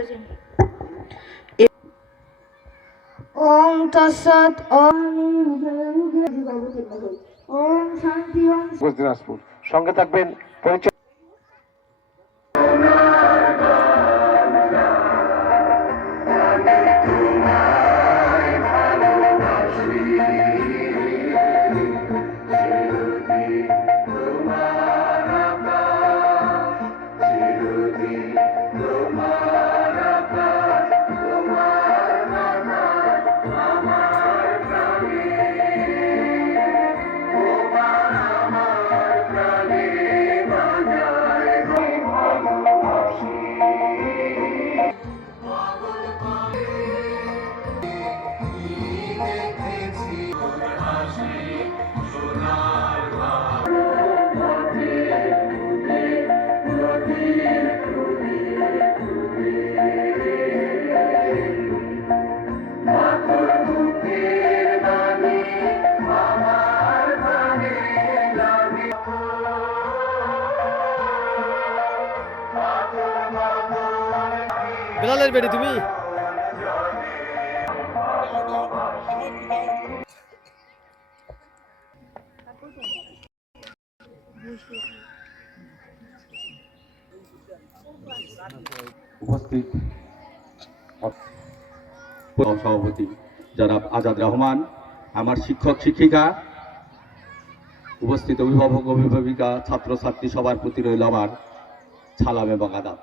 চলেছেন। ওম তৎসৎ। ওম শান্তি। ওম দিনাজপুর সঙ্গে থাকবেন পরিচয়। বেলালের বেড়ি তুমি উপস্থিত সভাপতি জনাব আজাদ রহমান, আমার শিক্ষক শিক্ষিকা, উপস্থিত অভিভাবক অভিভাবিকা, ছাত্রছাত্রী সবার প্রতি রইল আমার সালাম এবং আদাব।